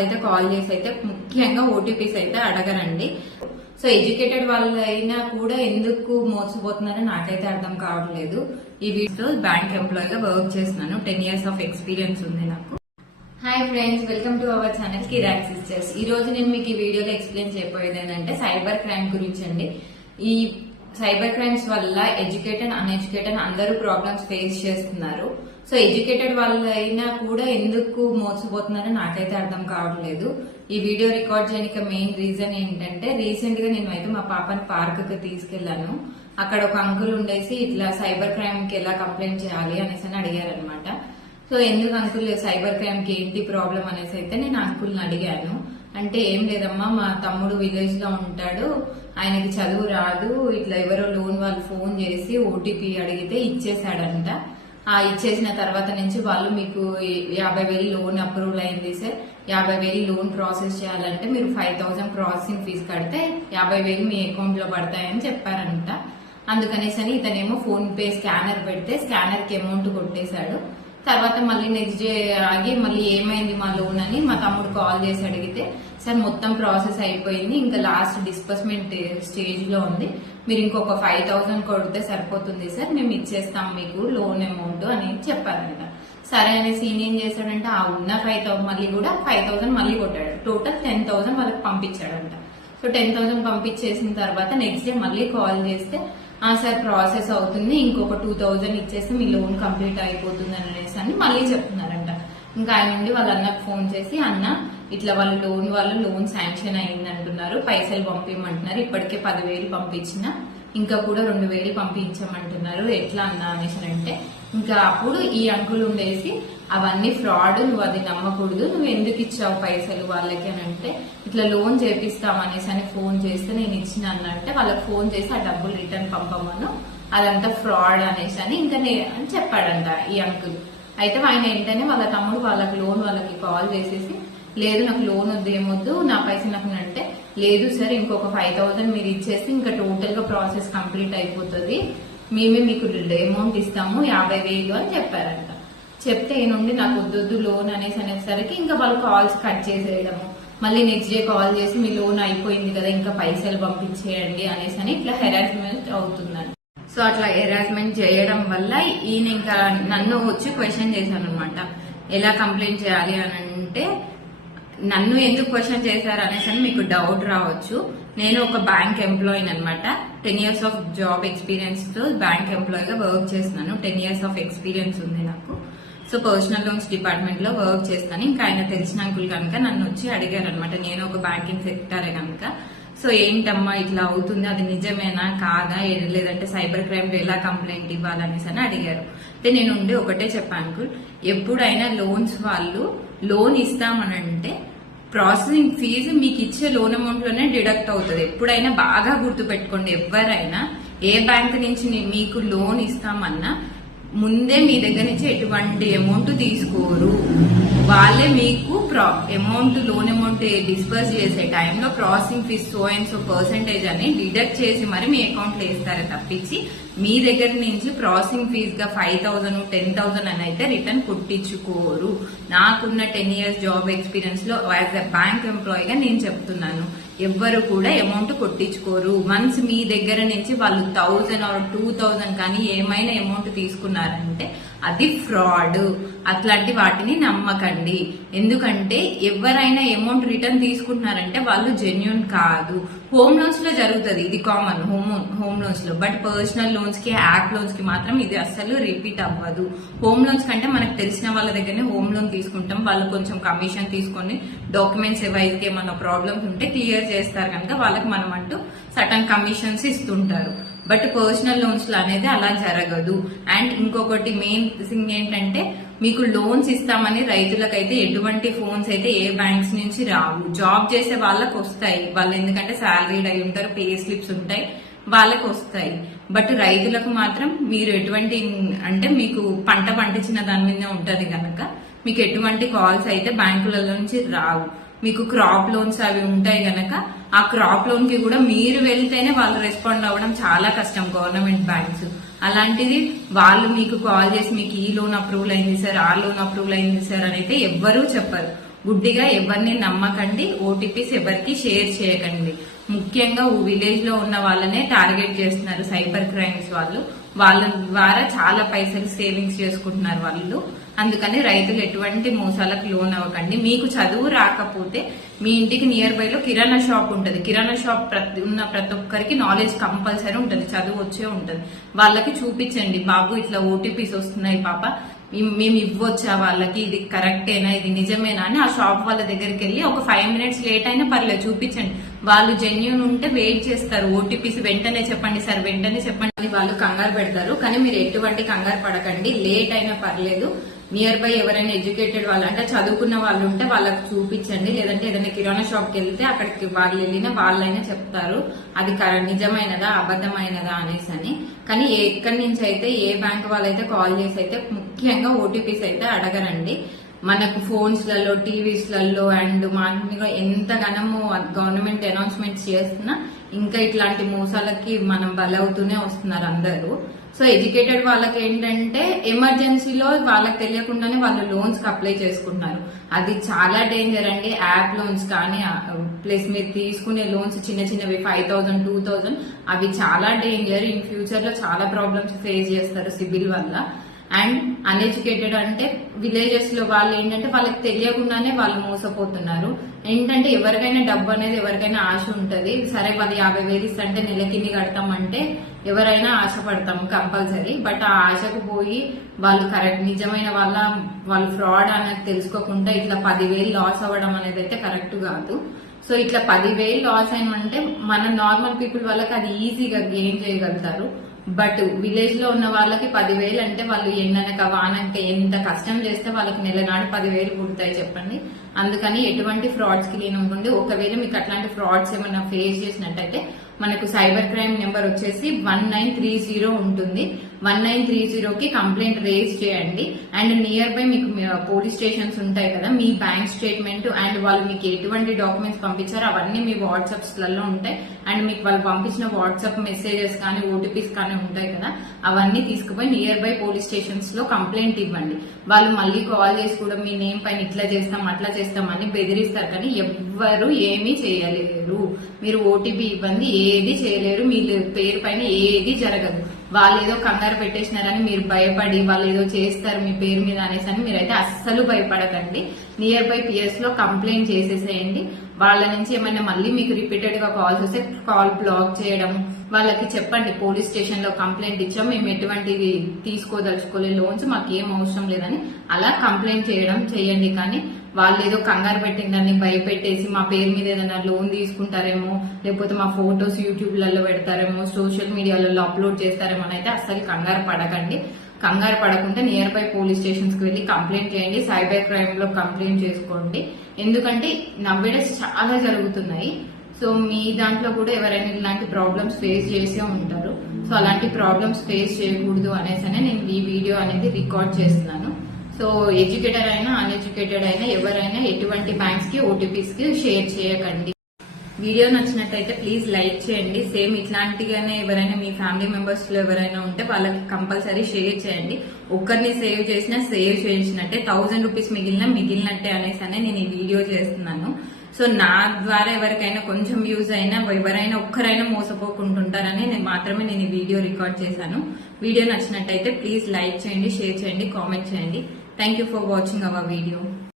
అయితే కాల్ చేసి అయితే ముఖ్యంగా ఓటీపీస్ అయితే అడగరండి. సో ఎడ్యుకేటెడ్ వాళ్ళైనా కూడా ఎందుకు మోసపోతున్నారో నాకైతే అర్థం కావట్లేదు. ఈ వీటితో బ్యాంక్ ఎంప్లాయీగా వర్క్ చేస్తున్నాను. టెన్ ఇయర్స్ ఆఫ్ ఎక్స్పీరియన్స్ ఉంది నాకు. Hi friends welcome to our channel Kirak sisters ఈ రోజు నేను మీకు ఈ వీడియోలో ఎక్స్ప్లెయిన్ చేయబోయేది ఏంటంటే సైబర్ క్రైమ్ గురించి అండి ఈ సైబర్ క్రైమ్స్ వల్ల ఎడ్యుకేటెడ్ అన్ఎడ్యుకేటెడ్ అందరూ ప్రాబ్లమ్స్ ఫేస్ చేస్తున్నారు. సో ఎడ్యుకేటెడ్ వాళ్ళైనా కూడా ఎందుకు మోసపోతున్నారో నాకైతే అర్థం కావట్లేదు ఈ వీడియో రికార్డ్ చేయడానికి మెయిన్ రీజన్ ఏంటంటే రీసెంట్గా నేను అయితే మా పాపని పార్క్కి తీసుకెళ్ళాను అక్కడ ఒక అంకుల్ ఉండేసి ఇట్లా సైబర్ క్రైమ్కి ఎలా కంప్లైంట్ చేయాలి అనేసి అని అడిగారు అనమాట సో ఎందుకు అంకుల్ సైబర్ క్రైమ్కి ఏంటి ప్రాబ్లం అనేసి అయితే నేను అంకుల్ని అడిగాను. అంటే ఏం లేదమ్మా మా తమ్ముడు విలేజ్లో ఉంటాడు ఆయనకి చదువు రాదు ఇట్లా ఎవరో లోన్ వాళ్ళు ఫోన్ చేసి ఓటీపీ అడిగితే ఇచ్చేసాడంట ఇచ్చేసిన తర్వాత నుంచి వాళ్ళు మీకు యాభై వేలు లోన్ అప్రూవల్ అయింది సార్. యాభై వేలు లోన్ ప్రాసెస్ చేయాలంటే మీరు ఫైవ్ థౌసండ్ ప్రాసెసింగ్ ఫీజు కడితే యాభై వేలు మీ అకౌంట్లో పడతాయని చెప్పారంట. అందుకనేసని ఇతనేమో ఫోన్ పే స్కానర్ పెడితే స్కానర్కి అమౌంట్ కొట్టేశాడు. తర్వాత మళ్ళీ నెక్స్ట్ డే ఆగి మళ్ళీ ఏమైంది మా లోన్ అని మా తమ్ముడు కాల్ చేసి అడిగితే సార్ మొత్తం ప్రాసెస్ అయిపోయింది ఇంకా లాస్ట్ డిస్బర్స్మెంట్ స్టేజ్లో ఉంది. మీరు ఇంకొక ఫైవ్ థౌసండ్ కొడితే సరిపోతుంది సార్ మేము ఇచ్చేస్తాం మీకు లోన్ అమౌంట్ అని చెప్పారంట. సరే అనే సీన్ ఏం చేశాడంటే ఆ ఉన్న ఫైవ్ థౌసండ్ మళ్ళీ కూడా ఫైవ్ థౌసండ్ మళ్ళీ కొట్టాడు. టోటల్ టెన్ థౌసండ్ వాళ్ళకి పంపించాడంట. సో టెన్ థౌసండ్ పంపించేసిన తర్వాత నెక్స్ట్ డే మళ్ళీ కాల్ చేస్తే సార్ ప్రాసెస్ అవుతుంది. ఇంకొక టూ థౌజండ్ ఇచ్చేసి మీ లోన్ కంప్లీట్ అయిపోతుంది అనేసి అని మళ్ళీ చెప్తున్నారంట. ఇంకా ఆయన నుండి వాళ్ళ అన్నకు ఫోన్ చేసి అన్న ఇట్లా వాళ్ళ లోన్ వాళ్ళు లోన్ శాంక్షన్ అయింది అంటున్నారు పైసలు పంపించమంటున్నారు ఇప్పటికే పదివేలు పంపించిన. ఇంకా కూడా రెండు వేలు పంపించమంటున్నారు. ఎట్లా అన్నా అనేసి అంటే ఇంకా అప్పుడు ఈ అంకులు ఉండేసి అవన్నీ ఫ్రాడ్ నువ్వు అది నమ్మకూడదు నువ్వు ఎందుకు ఇచ్చావు పైసలు వాళ్ళకి? అని అంటే ఇట్లా లోన్ చేపిస్తాం అనేసి అని ఫోన్ చేస్తే నేను ఇచ్చిన అన్నంటే వాళ్ళకి ఫోన్ చేసి ఆ డబ్బులు రిటర్న్ పంపమను అదంతా ఫ్రాడ్ అనేసి అని ఇంకా నే- అని చెప్పాడంట ఈ అంకుల్. అయితే ఆయన వెంటనే వాళ్ళ తమ్ముడు వాళ్ళకి లోన్ వాళ్ళకి కాల్ చేసేసి లేదు నాకు లోన్ వద్దు ఏమొద్దు నా పైసలు నాకు అంటే లేదు సార్ ఇంకొక ఫైవ్ థౌసండ్ మీరు ఇచ్చేసి ఇంకా టోటల్గా ప్రాసెస్ కంప్లీట్ అయిపోతుంది. మేమే మీకు అమౌంట్ ఇస్తాము యాభై వేలు అని చెప్పారంట. చెప్తే ఈ నుండి నాకు వద్దొద్దు లోన్ అనేసి అనేసరికి ఇంకా వాళ్ళు కాల్స్ కట్ చేసేయడము. మళ్ళీ నెక్స్ట్ డే కాల్ చేసి మీ లోన్ అయిపోయింది కదా ఇంకా పైసలు పంపించేయండి అనేసి అని ఇట్లా హెరాస్మెంట్ అవుతుందండి సో అట్లా హెరాస్మెంట్ చేయడం వల్ల ఈయన ఇంకా నన్ను వచ్చి క్వశ్చన్ చేశాను అనమాట ఎలా కంప్లైంట్ చేయాలి అని అంటే నన్ను ఎందుకు క్వశ్చన్ చేశారు అనేసి అని మీకు డౌట్ రావచ్చు. నేను ఒక బ్యాంక్ ఎంప్లాయీ అనమాట టెన్ ఇయర్స్ ఆఫ్ జాబ్ ఎక్స్పీరియన్స్తో బ్యాంక్ ఎంప్లాయీగా వర్క్ చేస్తున్నాను. టెన్ ఇయర్స్ ఆఫ్ ఎక్స్పీరియన్స్ ఉంది నాకు. సో పర్సనల్ లోన్స్ డిపార్ట్మెంట్లో వర్క్ చేస్తాను. ఇంకా ఆయన తెలిసిన అంకుల్ కనుక నన్ను వచ్చి అడిగారు అనమాట నేను ఒక బ్యాంకింగ్ సెక్టరే కనుక. సో ఏంటమ్మా ఇట్లా అవుతుంది? అది నిజమేనా? కాదా? లేదంటే సైబర్ క్రైమ్ ఎలా కంప్లైంట్ ఇవ్వాలనేసి అని అడిగారు. అయితే నేను ఉండి ఒకటే చెప్పాను అంకుల్ ఎప్పుడైనా లోన్స్ వాళ్ళు లోన్ ఇస్తామనంటే ప్రాసెసింగ్ ఫీజు మీకు ఇచ్చే లోన్ అమౌంట్లోనే డిడక్ట్ అవుతుంది. ఎప్పుడైనా బాగా గుర్తు పెట్టుకోండి ఎవరైనా ఏ బ్యాంక్ నుంచి మీకు లోన్ ఇస్తామన్నా ముందే మీ దగ్గర నుంచి ఎటువంటి అమౌంట్ తీసుకోరు. వాళ్ళే మీకు అమౌంట్ లోన్ అమౌంట్ డిస్బర్స్ చేసే టైంలో processing fee so and so percentage అని డిడక్ట్ చేసి మరి మీ అకౌంట్లో తప్పించి మీ దగ్గర నుంచి ప్రాసెసింగ్ ఫీజ్గా ఫైవ్ థౌసండ్ టెన్ థౌసండ్ అని అయితే రిటర్న్ కుట్టించుకోరు. నాకున్న టెన్ ఇయర్స్ జాబ్ ఎక్స్పీరియన్స్లో యాజ్ అ బ్యాంక్ ఎంప్లాయీగా నేను చెప్తున్నాను. ఎవ్వరు కూడా అమౌంట్ కొట్టించుకోరు. వన్స్ మీ దగ్గర నుంచి వాళ్ళు థౌజండ్ ఆర్ టూ థౌజండ్ కానీ ఏమైనా అమౌంట్ తీసుకున్నారంటే అది ఫ్రాడ్. అట్లాంటి వాటిని నమ్మకండి. ఎందుకంటే ఎవరైనా అమౌంట్ రిటర్న్ తీసుకుంటున్నారంటే వాళ్ళు జెన్యున్ కాదు. హోమ్ లోన్స్లో జరుగుతుంది. ఇది కామన్ హోమ్ హోమ్ లోన్స్లో. బట్ పర్సనల్ లోన్స్కి యాప్ లోన్స్కి మాత్రం ఇది అస్సలు రిపీట్ అవ్వదు. హోమ్ లోన్స్ కంటే మనకు తెలిసిన వాళ్ళ దగ్గరనే హోమ్ లోన్ తీసుకుంటాం. వాళ్ళు కొంచెం కమిషన్ తీసుకొని డాక్యుమెంట్స్ ఏవైతే ఏమైనా ప్రాబ్లమ్స్ ఉంటే క్లియర్ చేస్తారు కనుక వాళ్ళకి మనం అంటూ సటన్ కమిషన్స్ ఇస్తుంటారు. బట్ పర్సనల్ లోన్స్లో అనేది అలా జరగదు. అండ్ ఇంకొకటి మెయిన్ థింగ్ ఏంటంటే మీకు లోన్స్ ఇస్తామని రైతులకైతే ఎటువంటి ఫోన్స్ అయితే ఏ బ్యాంక్స్ నుంచి రావు. జాబ్ చేసే వాళ్ళకి వస్తాయి. వాళ్ళు ఎందుకంటే శాలరీడ్ అయి ఉంటారు పే స్లిప్స్ ఉంటాయి వాళ్ళకి వస్తాయి. బట్ రైతులకు మాత్రం మీరు ఎటువంటి అంటే మీకు పంట పండించిన దాని మీద ఉంటుంది కనుక మీకు ఎటువంటి కాల్స్ అయితే బ్యాంకులలో నుంచి రావు. మీకు క్రాప్ లోన్స్ అవి ఉంటాయి గనక ఆ క్రాప్ లోన్కి కూడా మీరు వెళ్తేనే వాళ్ళు రెస్పాండ్ అవ్వడం చాలా కష్టం గవర్నమెంట్ బ్యాంక్స్ అలాంటిది వాళ్ళు మీకు కాల్ చేసి మీకు ఈ లోన్ అప్రూవల్ అయింది సార్ ఆ లోన్ అప్రూవల్ అయింది సార్ అని అయితే ఎవ్వరూ చెప్పరు. గుడ్డిగా ఎవరిని నమ్మకండి ఓటీపీస్ ఎవరికి షేర్ చేయకండి. ముఖ్యంగా విలేజ్లో ఉన్న వాళ్ళనే టార్గెట్ చేస్తున్నారు సైబర్ క్రైమ్స్ వాళ్ళు. వాళ్ళ ద్వారా చాలా పైసలు సేవింగ్స్ చేసుకుంటున్నారు వాళ్ళు. అందుకని రైతులు ఎటువంటి మోసాలకు లోన్ అవ్వకండి. మీకు చదువు రాకపోతే మీ ఇంటికి నియర్ బై లో కిరాణా షాప్ ఉంటుంది. కిరాణా షాప్ ప్రతి ఉన్న ప్రతి ఒక్కరికి నాలెడ్జ్ కంపల్సరీ ఉంటుంది. చదువు వచ్చే ఉంటుంది. వాళ్ళకి చూపించండి బాబు ఇట్లా ఓటీపీస్ వస్తున్నాయి పాప. మేము ఇవ్వచ్చా వాళ్ళకి? ఇది కరెక్టేనా ఇది నిజమేనా? అని ఆ షాప్ వాళ్ళ దగ్గరికి వెళ్ళి ఒక ఫైవ్ మినిట్స్ లేట్ అయినా పర్లేదు చూపించండి. వాళ్ళు జెన్యున్ ఉంటే వెయిట్ చేస్తారు. ఓటీపీస్ వెంటనే చెప్పండి సార్ వెంటనే చెప్పండి. వాళ్ళు కంగారు పెడతారు. కానీ మీరు ఎటువంటి కంగారు పడకండి. లేట్ అయినా పర్లేదు. నియర్ బై ఎవరైనా ఎడ్యుకేటెడ్ వాళ్ళు అంటే చదువుకున్న వాళ్ళు ఉంటే వాళ్ళకి చూపించండి. లేదంటే ఏదైనా కిరాణా షాప్కి వెళ్తే అక్కడికి వాళ్ళు వెళ్ళినా వాళ్ళైనా చెప్తారు. అది నిజమైనదా అబద్ధమైనదా అనేసి అని. కానీ ఎక్కడి నుంచి అయితే ఏ బ్యాంక్ వాళ్ళైతే కాల్ చేసి అయితే ముఖ్యంగా ఓటీపీస్ అయితే అడగరండి. మనకు ఫోన్స్లలో టీవీస్లలో అండ్లలో అండ్ గనము గవర్నమెంట్ అనౌన్స్మెంట్స్ చేస్తున్నా ఇంకా ఇట్లాంటి మోసాలకి మనం బలవుతూనే వస్తున్నారు అందరూ. సో ఎడ్యుకేటెడ్ వాళ్ళకి ఏంటంటే ఎమర్జెన్సీలో వాళ్ళకి తెలియకుండానే వాళ్ళు లోన్స్కి అప్లై చేసుకుంటున్నారు. అది చాలా డేంజర్ అండి. యాప్ లోన్స్ కానీ ప్లస్ మీరు తీసుకునే లోన్స్ చిన్న చిన్నవి ఫైవ్ థౌసండ్ టూ థౌసండ్ అవి చాలా డేంజర్. ఇన్ ఫ్యూచర్లో చాలా ప్రాబ్లమ్స్ ఫేస్ చేస్తారు సిబిల్ వల్ల. అండ్ అన్ఎడ్యుకేటెడ్ అంటే విలేజెస్లో వాళ్ళు ఏంటంటే వాళ్ళకి తెలియకుండానే వాళ్ళు మోసపోతున్నారు. ఏంటంటే ఎవరికైనా డబ్బు అనేది ఎవరికైనా ఆశ ఉంటది. సరే వాళ్ళు యాభై వేలు ఇస్తంటే నెలకిన్ని కడతామంటే ఎవరైనా ఆశపడతాం కంపల్సరీ. బట్ ఆ ఆశకు పోయి వాళ్ళు కరెక్ట్ నిజమైన వాళ్ళ వాళ్ళు ఫ్రాడ్ అనేది తెలుసుకోకుండా ఇట్లా పదివేలు లాస్ అవ్వడం అనేది అయితే కరెక్ట్ కాదు. సో ఇట్లా పదివేలు లాస్ అయినంటే మన నార్మల్ పీపుల్ వాళ్ళకి అది ఈజీగా గెయిన్ చేయగలుగుతారు. బట్ విలేజ్లో ఉన్న వాళ్ళకి పదివేలు అంటే వాళ్ళు ఎండనక వానక ఎంత కష్టం చేస్తే వాళ్ళకి నెల నాడు పదివేలు పుడతాయి చెప్పండి. అందుకని ఎటువంటి ఫ్రాడ్స్కి లేనుంటుంది ఒకవేళ మీకు అట్లాంటి ఫ్రాడ్స్ ఏమైనా ఫేస్ చేసినట్టయితే మనకు సైబర్ క్రైమ్ నెంబర్ వచ్చేసి వన్ నైన్ త్రీ జీరో ఉంటుంది. వన్ నైన్ త్రీ జీరోకి కంప్లైంట్ రేజ్ చేయండి. అండ్ నియర్ బై మీకు పోలీస్ స్టేషన్స్ ఉంటాయి కదా మీ బ్యాంక్ స్టేట్మెంట్ అండ్ వాళ్ళు మీకు ఎటువంటి డాక్యుమెంట్స్ పంపించారో అవన్నీ మీ వాట్సాప్స్లలో ఉంటాయి. అండ్ మీకు వాళ్ళు పంపించిన వాట్సాప్ మెసేజెస్ కానీ ఓటీపీస్ కానీ ఉంటాయి కదా అవన్నీ తీసుకుపోయి నియర్ బై పోలీస్ స్టేషన్స్లో కంప్లైంట్ ఇవ్వండి. వాళ్ళు మళ్ళీ కాల్ చేసి కూడా మీ నేమ్ పైన ఇట్లా చేస్తాం అట్లా చేస్తాం చేస్తామని బెదిరిస్తారు కానీ ఎవ్వరు ఏమీ చేయలేరు. మీరు ఓటీపీ ఇవ్వండి ఏది చేయలేరు. మీ పేరు పైన ఏది జరగదు. వాళ్ళు ఏదో కంగారు పెట్టేసినారని మీరు భయపడి వాళ్ళు ఏదో చేస్తారు మీ పేరు మీద అనేసి అని మీరైతే అస్సలు భయపడకండి. నియర్ బై పిఎస్లో కంప్లైంట్ చేసేసేయండి. వాళ్ళ నుంచి ఏమైనా మళ్ళీ మీకు రిపీటెడ్గా కాల్స్ వస్తే కాల్ బ్లాక్ చేయడం వాళ్ళకి చెప్పండి పోలీస్ స్టేషన్లో కంప్లైంట్ ఇచ్చాం మేము ఎటువంటిది తీసుకోదలుచుకోలే లోన్స్ మాకు ఏం అవసరం లేదని అలా కంప్లైంట్ చేయడం చేయండి. కానీ వాళ్ళు ఏదో కంగారు పెట్టిందని భయపెట్టేసి మా పేరు మీద ఏదైనా లోన్ తీసుకుంటారేమో లేకపోతే మా ఫొటోస్ యూట్యూబ్లలో పెడతారేమో సోషల్ మీడియాలలో అప్లోడ్ చేస్తారేమో అని అయితే అస్సలు కంగారు పడకండి. కంగారు పడకుండా నియర్ బై పోలీస్ స్టేషన్స్కి వెళ్ళి కంప్లైంట్ చేయండి సైబర్ క్రైమ్లో కంప్లైంట్ చేసుకోండి. ఎందుకంటే నవ్వేడస్ చాలా జరుగుతున్నాయి. సో మీ దాంట్లో కూడా ఎవరైనా ఇలాంటి ప్రాబ్లమ్స్ ఫేస్ చేసే ఉంటారు. సో అలాంటి ప్రాబ్లమ్స్ ఫేస్ చేయకూడదు అనేసనే నేను ఈ వీడియో అనేది రికార్డ్ చేస్తున్నాను. సో ఎడ్యుకేటెడ్ అయినా అన్ఎడ్యుకేటెడ్ అయినా ఎవరైనా ఎటువంటి బ్యాంక్స్కి ఓటీపీస్కి షేర్ చేయకండి. వీడియో నచ్చినట్టయితే ప్లీజ్ లైక్ చేయండి. సేమ్ ఇట్లాంటిగానే ఎవరైనా మీ ఫ్యామిలీ మెంబర్స్లో ఎవరైనా ఉంటే వాళ్ళకి కంపల్సరీ షేర్ చేయండి. ఒక్కరిని సేవ్ చేసినా సేవ్ చేసినట్టే థౌసండ్ రూపీస్ మిగిలిన మిగిలినట్టే అనేసి అనే నేను ఈ వీడియో చేస్తున్నాను. సో నా ద్వారా ఎవరికైనా కొంచెం యూజ్ అయినా ఎవరైనా ఒక్కరైనా మోసపోకుంటుంటారని నేను మాత్రమే నేను ఈ వీడియో రికార్డ్ చేశాను. వీడియో నచ్చినట్టయితే ప్లీజ్ లైక్ చేయండి షేర్ చేయండి కామెంట్ చేయండి. Thank you for watching our video